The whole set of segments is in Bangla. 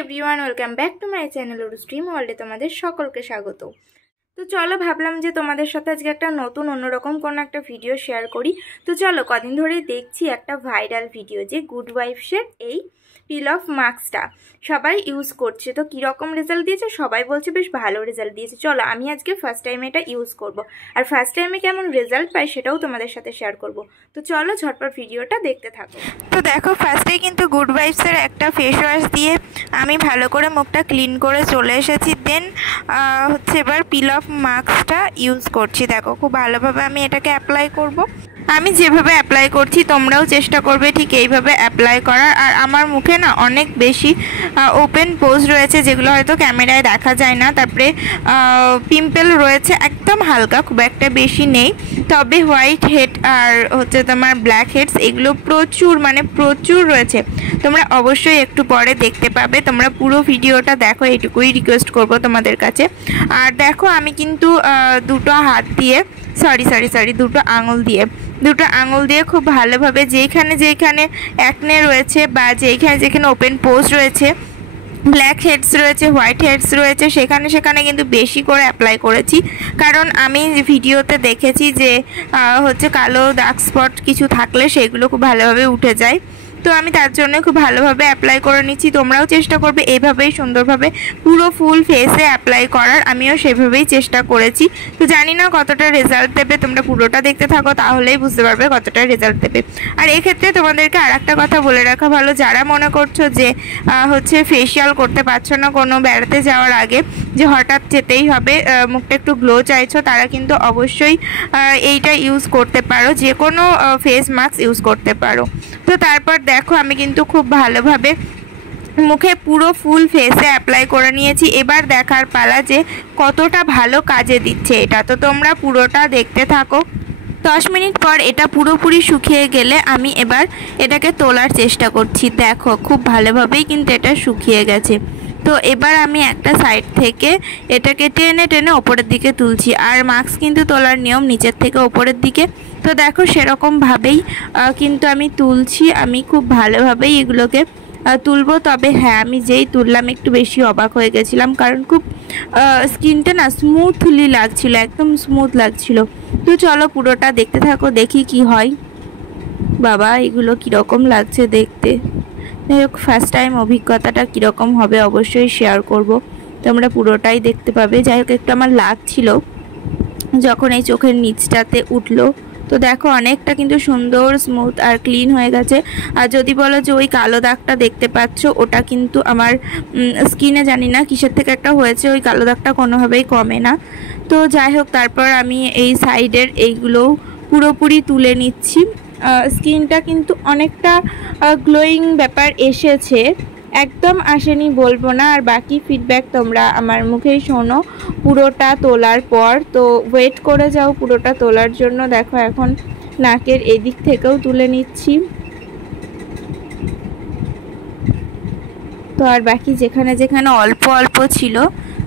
Everyone, welcome back to my channel or stream ওয়ার্ল্ডে তোমাদের সকলকে স্বাগত। তো চলো, ভাবলাম যে তোমাদের সাথে আজকে একটা নতুন অন্যরকম কোনো একটা ভিডিও শেয়ার করি। তো চলো, কদিন ধরেই দেখছি একটা ভাইরাল ভিডিও যে গুড ওয়াইফসের এই পিল অফ মাস্কটা সবাই ইউজ করছে। তো কীরকম রেজাল্ট দিয়েছে সবাই বলছে বেশ ভালো রেজাল্ট দিয়েছে। চলো, আমি আজকে ফার্স্ট টাইম এটা ইউজ করব, আর ফার্স্ট টাইমে কেমন রেজাল্ট পাই সেটাও তোমাদের সাথে শেয়ার করব। তো চলো ঝটপট ভিডিওটা দেখতে থাকো। তো দেখো, ফার্স্টেই কিন্তু গুড ওয়াইফসের একটা ফেস ওয়াশ দিয়ে আমি ভালো করে মুখটা ক্লিন করে চলে এসেছি। দেন হচ্ছে এবার পিল অফ মাস্কটা ইউজ করছি। দেখো, খুব ভালোভাবে আমি এটাকে অ্যাপ্লাই করব। আমি যেভাবে অ্যাপ্লাই করছি তোমরাও চেষ্টা করবে ঠিক এইভাবে অ্যাপ্লাই করার। আর আমার মুখে না অনেক বেশি ওপেন পোজ রয়েছে, যেগুলো হয়তো ক্যামেরায় দেখা যায় না। তারপরে পিম্পল রয়েছে একদম হালকা, খুব একটা বেশি নেই। তবে হোয়াইট হেড আর হচ্ছে তোমার ব্ল্যাক হেডস এগুলো প্রচুর রয়েছে। তোমরা অবশ্যই একটু পরে দেখতে পাবে। তোমরা পুরো ভিডিওটা দেখো, এইটুকুই রিকোয়েস্ট করব তোমাদের কাছে। আর দেখো, আমি কিন্তু দুটো আঙুল দিয়ে খুব ভালোভাবে যেখানে অ্যাকনে রয়েছে বা যেখানে ওপেন পোজ রয়েছে, ব্ল্যাক হেডস রয়েছে, হোয়াইট হেডস রয়েছে, সেখানে কিন্তু বেশি করে অ্যাপ্লাই করেছি। কারণ আমি ভিডিওতে দেখেছি যে হচ্ছে কালো ডার্ক স্পট কিছু থাকলে সেগুলো খুব ভালোভাবে উঠে যায়। তো আমি তার জন্য খুব ভালোভাবে অ্যাপ্লাই করে নিচ্ছি। তোমরাও চেষ্টা করবে এইভাবেই সুন্দরভাবে পুরো ফুল ফেসে অ্যাপ্লাই করার। আমিও সেভাবেই চেষ্টা করেছি। তো জানি না কতটা রেজাল্ট দেবে, তোমরা পুরোটা দেখতে থাকো, তাহলেই বুঝতে পারবে কতটা রেজাল্ট দেবে। আর এক্ষেত্রে তোমাদেরকে আর একটা কথা বলে রাখা ভালো, যারা মনে করছো যে হচ্ছে ফেসিয়াল করতে পারছো না কোনো বেড়াতে যাওয়ার আগে, যে হঠাৎ যেতেই হবে, মুখটা একটু গ্লো চাইছো, তারা কিন্তু অবশ্যই এইটা ইউজ করতে পারো, যে কোনো ফেস মাস্ক ইউজ করতে পারো। তো তারপর দেখো, আমি কিন্তু খুব ভালোভাবে মুখে পুরো ফুল ফেসে অ্যাপ্লাই করে নিয়েছি। এবার দেখার পালা যে কতটা ভালো কাজে দিচ্ছে এটা। তো তোমরা পুরোটা দেখতে থাকো। 10 মিনিট পর এটা পুরোপুরি শুকিয়ে গেলে আমি এবার এটাকে তোলার চেষ্টা করছি। দেখো, খুব ভালোভাবেই কিন্তু এটা শুকিয়ে গেছে। তো এবার আমি একটা সাইড থেকে এটাকে টেনে ওপরের দিকে তুলছি। আর মাস্ক কিন্তু তোলার নিয়ম নিচের থেকে ওপরের দিকে। তো দেখো, সেরকমভাবেই কিন্তু আমি তুলছি। আমি খুব ভালোভাবেই এগুলোকে তুলবো। তবে হ্যাঁ, আমি যেই তুললাম একটু বেশি অবাক হয়ে গেছিলাম, কারণ খুব স্কিনটা না স্মুথলি লাগছিল, একদম স্মুথ লাগছিল। তো চলো পুরোটা দেখতে থাকো, দেখি কি হয়। বাবা, এগুলো কীরকম লাগছে দেখতে। যাই হোক, ফার্স্ট টাইম অভিজ্ঞতাটা কীরকম হবে অবশ্যই শেয়ার করব, তোমরা পুরোটাই দেখতে পাবে। যাই হোক, একটু আমার লাগছিল যখন এই চোখের নিচটাতে উঠলো। তো দেখো, অনেকটা কিন্তু সুন্দর স্মুথ আর ক্লিন হয়ে গেছে। আর যদি বলো যে ওই কালো দাগটা দেখতে পাচ্ছ, ওটা কিন্তু আমার স্কিনে জানি না কিসের থেকে একটা হয়েছে, ওই কালো দাগটা কোনোভাবেই কমে না। তো যাই হোক, তারপর আমি এই সাইডের এইগুলোও পুরোপুরি তুলে নিচ্ছি। স্কিনটা কিন্তু অনেকটা গ্লোয়িং ব্যাপার এসেছে, একদম আসেনি বলবো না। আর বাকি ফিডব্যাক তোমরা আমার মুখেই শোনো পুরোটা তোলার পর। তো ওয়েট করে যাও পুরোটা তোলার জন্য। দেখো, এখন নাকের এদিক থেকেও তুলে নিচ্ছি। তো আর বাকি যেখানে অল্প ছিল,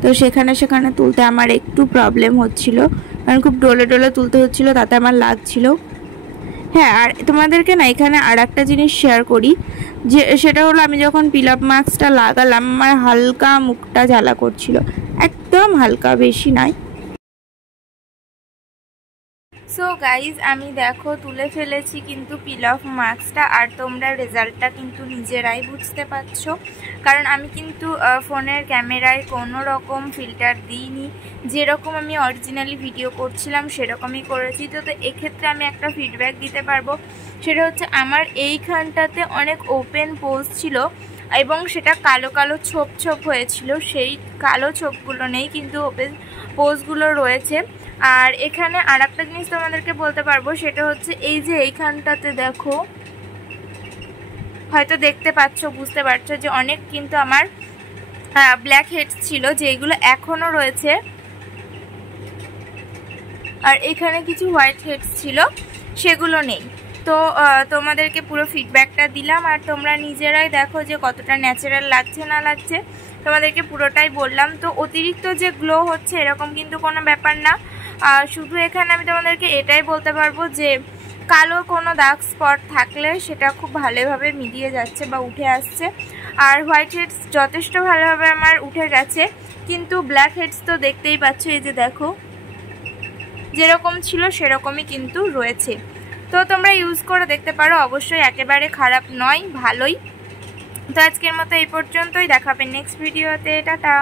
তো সেখানে তুলতে আমার একটু প্রবলেম হচ্ছিল, কারণ খুব ডলে তুলতে হচ্ছিল, তাতে আমার লাগছিল। হ্যাঁ, আর তোমাদেরকে না এখানে আর একটা জিনিস শেয়ার করি, যে সেটা হলো আমি যখন পিল আপ মাস্কটা লাগালাম, আমার হালকা মুখটা জ্বালা করছিল, একদম হালকা, বেশি নয়। সো গাইজ, আমি দেখো তুলে ফেলেছি কিন্তু পিল অফ মাস্কটা। আর তোমরা রেজাল্টটা কিন্তু নিজেরাই বুঝতে পারছো, কারণ আমি কিন্তু ফোনের ক্যামেরায় কোনো রকম ফিল্টার দিইনি, যেরকম আমি অরিজিনালি ভিডিও করছিলাম সেরকমই করেছি। তো এক্ষেত্রে আমি একটা ফিডব্যাক দিতে পারবো, সেটা হচ্ছে আমার এইখানটাতে অনেক ওপেন পোজ ছিল এবং সেটা কালো ছোপ হয়েছিল। সেই কালো ছোপগুলো নেই, কিন্তু ওপেন পোজগুলো রয়েছে। আর এখানে আর একটা জিনিস তোমাদেরকে বলতে পারবো, সেটা হচ্ছে এই যে এইখানটাতে দেখো, হয়তো দেখতে পাচ্ছ, বুঝতে পারছো যে অনেক কিন্তু আমার ব্ল্যাক হেডস ছিল, যেগুলো এখনো রয়েছে। আর এখানে কিছু হোয়াইট হেডস ছিল, সেগুলো নেই। তো তোমাদেরকে পুরো ফিডব্যাকটা দিলাম। আর তোমরা নিজেরাই দেখো যে কতটা ন্যাচারাল লাগছে না লাগছে, তোমাদেরকে পুরোটাই বললাম। তো অতিরিক্ত যে গ্লো হচ্ছে এরকম কিন্তু কোনো ব্যাপার না। শুধু এখানে আমি তোমাদেরকে এটাই বলতে পারবো যে কালো কোনো দাগ স্পট থাকলে সেটা খুব ভালোভাবে মিলিয়ে যাচ্ছে বা উঠে আসছে। আর হোয়াইট হেডস যথেষ্ট ভালোভাবে আমার উঠে গেছে, কিন্তু ব্ল্যাক হেডস তো দেখতেই পাচ্ছ, এই যে দেখো যেরকম ছিল সেরকমই কিন্তু রয়েছে। তো তোমরা ইউজ করে দেখতে পারো, অবশ্যই একেবারে খারাপ নয়, ভালোই। তো আজকের মতো এই পর্যন্তই, দেখাবে নেক্সট ভিডিওতে, টাটা।